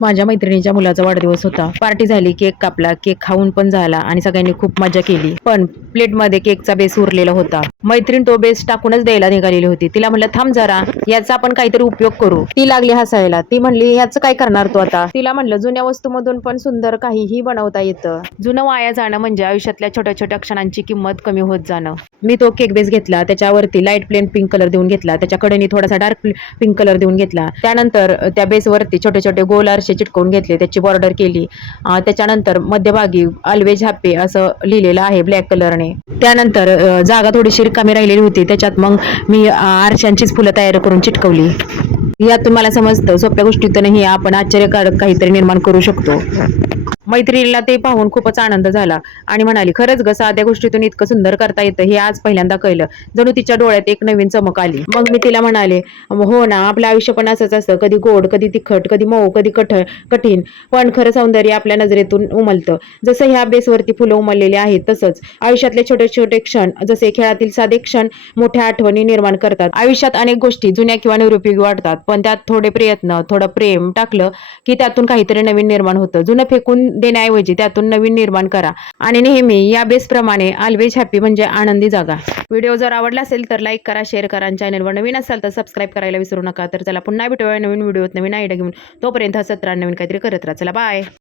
माझ्या मैत्रिणीच्या मुलाचा वाढदिवस होता. पार्टी झाली, केक कापला, केक खाऊन पण झाला आणि सगळ्यांनी खूप मजा केली. पण प्लेटमध्ये केकचा बेस उरलेला होता. मैत्रीण तो बेस टाकूनच द्यायला निघालेली होती. तिला म्हणलं, थांब जरा, याचा आपण काहीतरी उपयोग करू. ती लागली हसायला. ती म्हणली, ह्याचं काय करणार तू आता? तिला म्हणलं, जुन्या वस्तूमधून पण सुंदर काहीही बनवता येतं. जुनं वाया जाणं म्हणजे आयुष्यातल्या छोट्या छोट्या क्षणांची किंमत कमी होत जाणं. मी तो केक बेस घेतला, त्याच्यावरती लाईट प्लेन पिंक कलर देऊन घेतला, त्याच्या कडेने थोडासा डार्क पिंक कलर देऊन घेतला. त्यानंतर त्या बेसवरती छोटे छोटे गोल आरसे चिटकवून घेतले, त्याची बॉर्डर केली. त्याच्यानंतर मध्यभागी ऑलवेज हॅपी असं लिहिलेलं आहे ब्लॅक कलरने. त्यानंतर जागा थोडीशी रिकामी राहिलेली होती, त्याच्यात मग मी आरशांचीच फुलं तयार करून चिटकवली. यातून मला समजतं, सोप्या गोष्टीतूनही आपण आश्चर्यकारक काहीतरी निर्माण करू शकतो. मैत्रिणीला ते पाहून खूपच आनंद झाला आणि म्हणाली, खरंच ग, साध्या गोष्टीतून इतकं सुंदर करता येतं हे आज पहिल्यांदा कळलं. जणू तिच्या डोळ्यात एक नवीन चमक आली. मग मी तिला म्हणाले, हो ना, आपलं आयुष्य पण असंच असतं, कधी गोड, कधी तिखट, कधी मऊ, कधी कठीण, पण खरं सौंदर्य आपल्या नजरेतून उमलतं. जसं ह्या बेसवरती फुलं उमललेली आहेत, तसंच आयुष्यातले छोटे छोटे क्षण, जसे खेळातील साधे क्षण, मोठ्या आठवणी निर्माण करतात. आयुष्यात अनेक गोष्टी जुन्या किंवा निरुपयोगी वाटतात, पण त्यात थोडे प्रयत्न, थोडं प्रेम टाकलं की त्यातून काहीतरी नवीन निर्माण होतं. जुनं फेकून देण्याऐवजी त्यातून नवीन निर्माण करा आणि नेहमी या बेसप्रमाणे ऑलवेज हॅपी म्हणजे आनंदी जागा. व्हिडिओ जर आवडला असेल तर लाईक करा, शेअर करा आणि चॅनलवर नवीन असाल तर सबस्क्राईब करायला विसरू नका. तर चला पुन्हा भेटूया नवीन व्हिडिओत नवीन आयडिया घेऊन. तोपर्यंत हसत राहा, नवीन काहीतरी करत राहा. चला बाय.